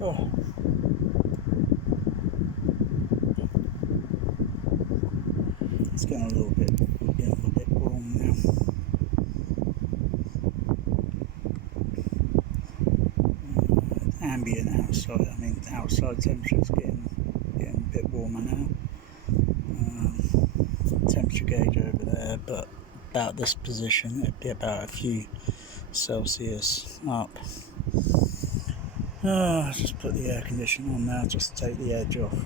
Oh, it's getting a little bit warm now. Ambient outside. I mean, outside temperature's getting a bit warmer now. Temperature gauge over there, but about this position, it'd be about a few Celsius up. Just put the air conditioner on now, just to take the edge off.